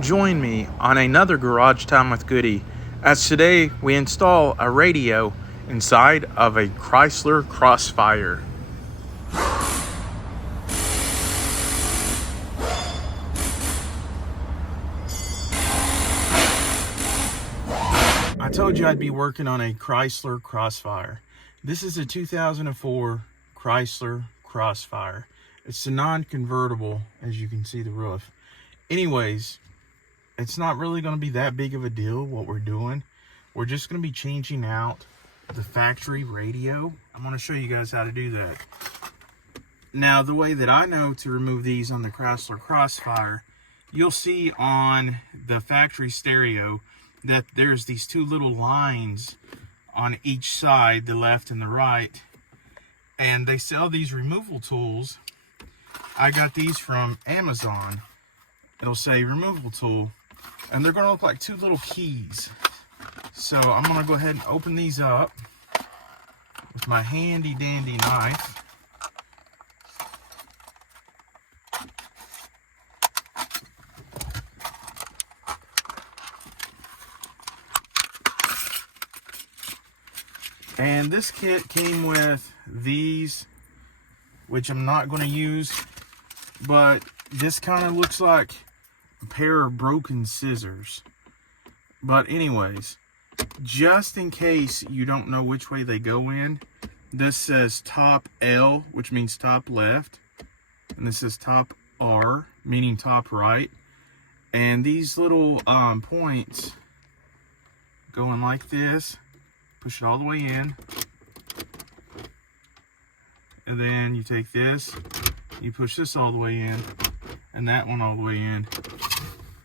Join me on another Garage Time with Goody, as today we install a radio inside of a Chrysler Crossfire. I told you I'd be working on a Chrysler Crossfire. This is a 2004 Chrysler Crossfire. It's a non-convertible, as you can see the roof. Anyways, it's not really going to be that big of a deal what we're doing. We're just going to be changing out the factory radio. I'm going to show you guys how to do that. Now, the way that I know to remove these on the Chrysler Crossfire, you'll see on the factory stereo that there's these two little lines on each side, the left and the right, and they sell these removal tools. I got these from Amazon. It'll say removal tool, and they're going to look like two little keys. So I'm going to go ahead and open these up with my handy dandy knife. And this kit came with these, which I'm not going to use, but this kind of looks like a pair of broken scissors. But anyways, just in case you don't know which way they go in, this says top L, which means top left, and this is top R, meaning top right. And these little points going like this, push it all the way in, and then you take this, you push this all the way in, and that one all the way in,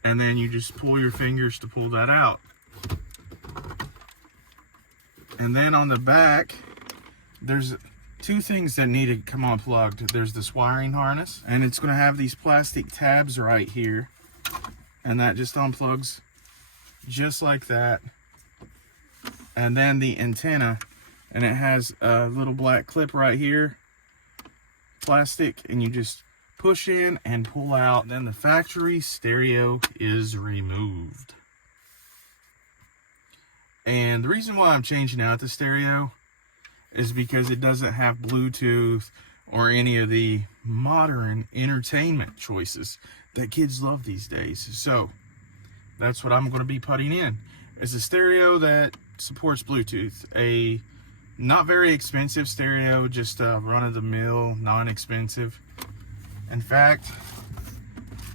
and then you just pull your fingers to pull that out. And then on the back, there's two things that need to come unplugged. There's this wiring harness, and it's going to have these plastic tabs right here, and that just unplugs just like that. And then the antenna, and it has a little black clip right here, plastic, and you just push in and pull out. Then the factory stereo is removed. And the reason why I'm changing out the stereo is because it doesn't have Bluetooth or any of the modern entertainment choices that kids love these days. So that's what I'm going to be putting in, is a stereo that supports Bluetooth. A not very expensive stereo, just a run-of-the-mill, non-expensive. In fact,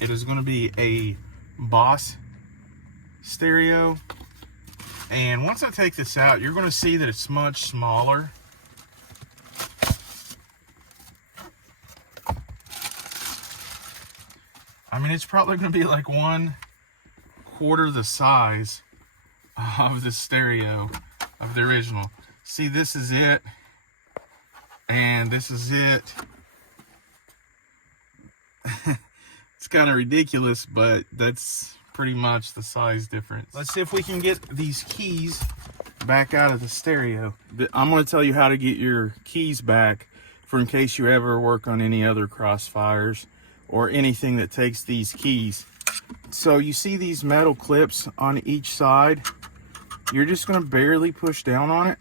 it is going to be a Boss stereo. And once I take this out, you're going to see that it's much smaller. I mean, it's probably going to be like 1/4 the size of the stereo of the original. See, this is it, and this is it. It's kind of ridiculous, but that's pretty much the size difference. Let's see if we can get these keys back out of the stereo. I'm going to tell you how to get your keys back for in case you ever work on any other Crossfires or anything that takes these keys. So you see these metal clips on each side. You're just going to barely push down on it,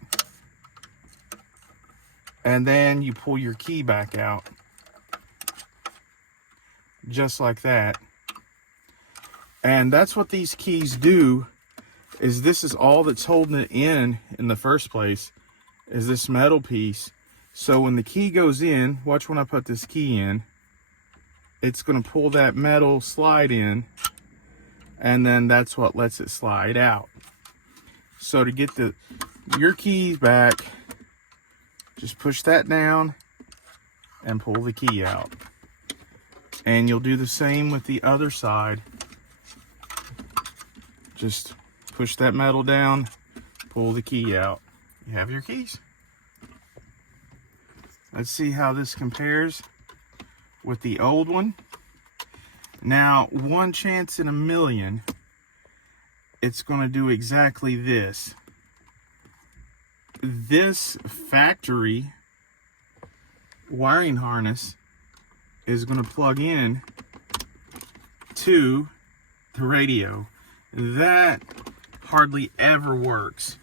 and then you pull your key back out just like that. And that's what these keys do, is this is all that's holding it in the first place, is this metal piece. So when the key goes in, watch when I put this key in, it's going to pull that metal slide in, and then that's what lets it slide out. So to get your keys back, just push that down and pull the key out. And you'll do the same with the other side. Just push that metal down, pull the key out. You have your keys. Let's see how this compares with the old one. Now, one chance in a million, it's going to do exactly this. This factory wiring harness is going to plug in to the radio. That hardly ever works.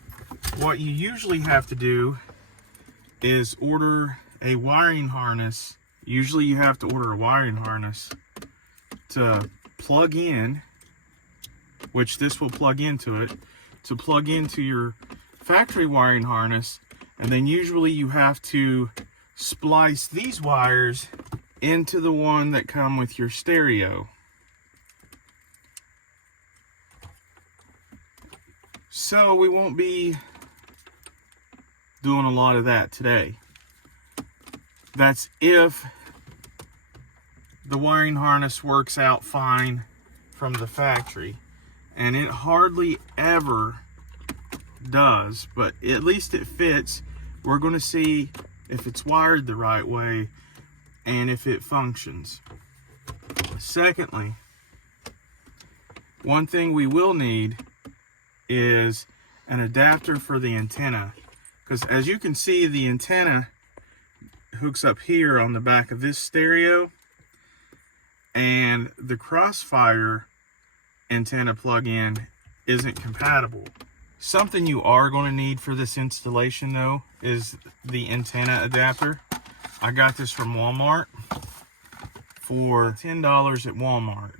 What you usually have to do is order a wiring harness. Usually you have to order a wiring harness to plug in, which this will plug into it, to plug into your factory wiring harness. And then usually you have to splice these wires into the one that come with your stereo. So we won't be doing a lot of that today. That's if the wiring harness works out fine from the factory. And it hardly ever does, but at least it fits. We're going to see if it's wired the right way and if it functions. Secondly, one thing we will need is an adapter for the antenna, because as you can see, the antenna hooks up here on the back of this stereo, and the Crossfire antenna plug-in isn't compatible. Something you are going to need for this installation though is the antenna adapter. I got this from Walmart for $10 at Walmart.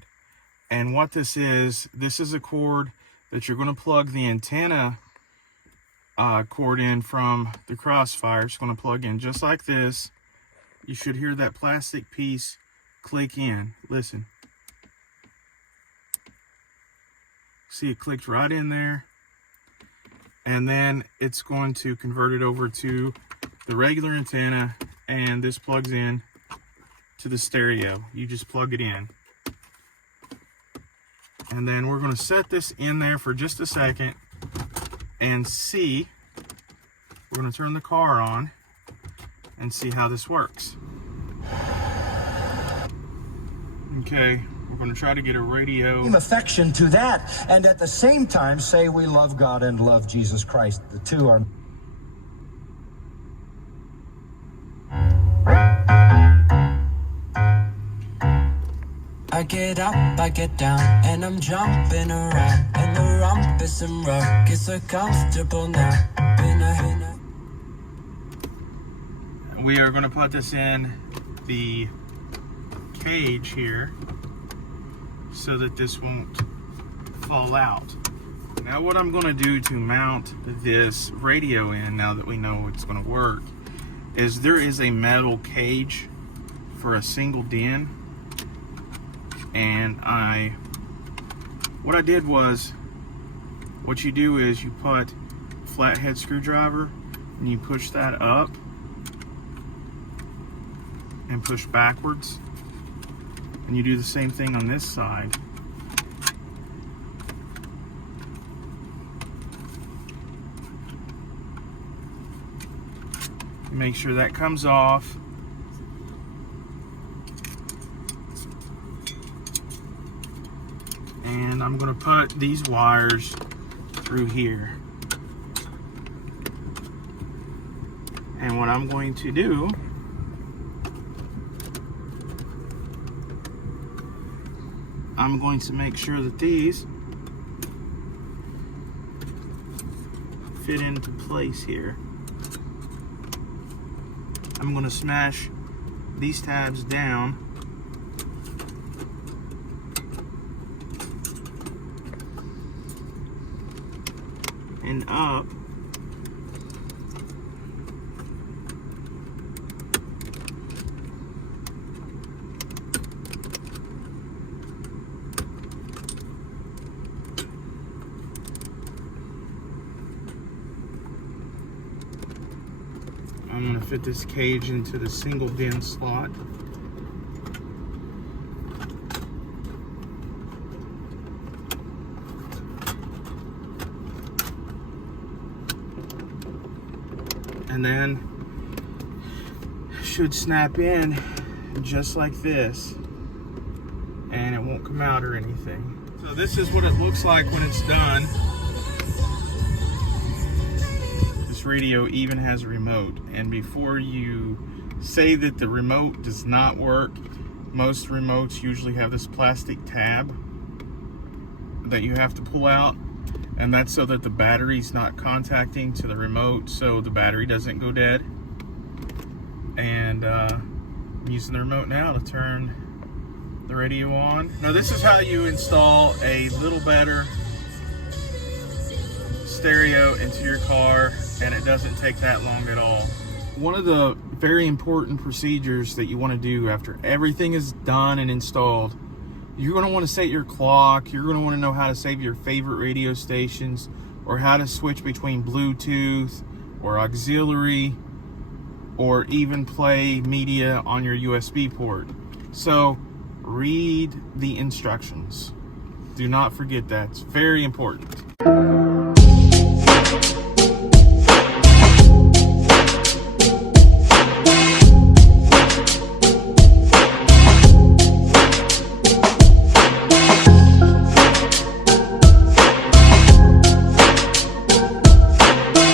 And what this is a cord that you're going to plug the antenna cord in from the Crossfire. It's going to plug in just like this. You should hear that plastic piece click in. Listen. See, it clicked right in there. And then it's going to convert it over to the regular antenna, and this plugs in to the stereo. You just plug it in. And then we're going to set this in there for just a second and see. We're going to turn the car on and see how this works. Okay, we're going to try to get a radio. Affection to that, and at the same time say we love God and love Jesus Christ. The two are. I get up, I get down, and I'm jumping around, and the rumpus and rock is so comfortable now. We are going to put this in the cage here so that this won't fall out. Now what I'm going to do to mount this radio in, now that we know it's going to work, is there is a metal cage for a single DIN. And what I did was, what you do is you put a flathead screwdriver and you push that up and push backwards, and you do the same thing on this side. Make sure that comes off. And I'm going to put these wires through here. And what I'm going to do, I'm going to make sure that these fit into place here. I'm going to smash these tabs down and up. I'm going to fit this cage into the single DIN slot. And then should snap in just like this, and it won't come out or anything. So this is what it looks like when it's done. This radio even has a remote, and before you say that the remote does not work, most remotes usually have this plastic tab that you have to pull out, and that's so that the battery's not contacting to the remote, so the battery doesn't go dead. And I'm using the remote now to turn the radio on. Now this is how you install a little better stereo into your car, and it doesn't take that long at all. One of the very important procedures that you want to do after everything is done and installed, you're going to want to set your clock. You're going to want to know how to save your favorite radio stations, or how to switch between Bluetooth or auxiliary, or even play media on your USB port. So read the instructions. Do not forget that. It's very important.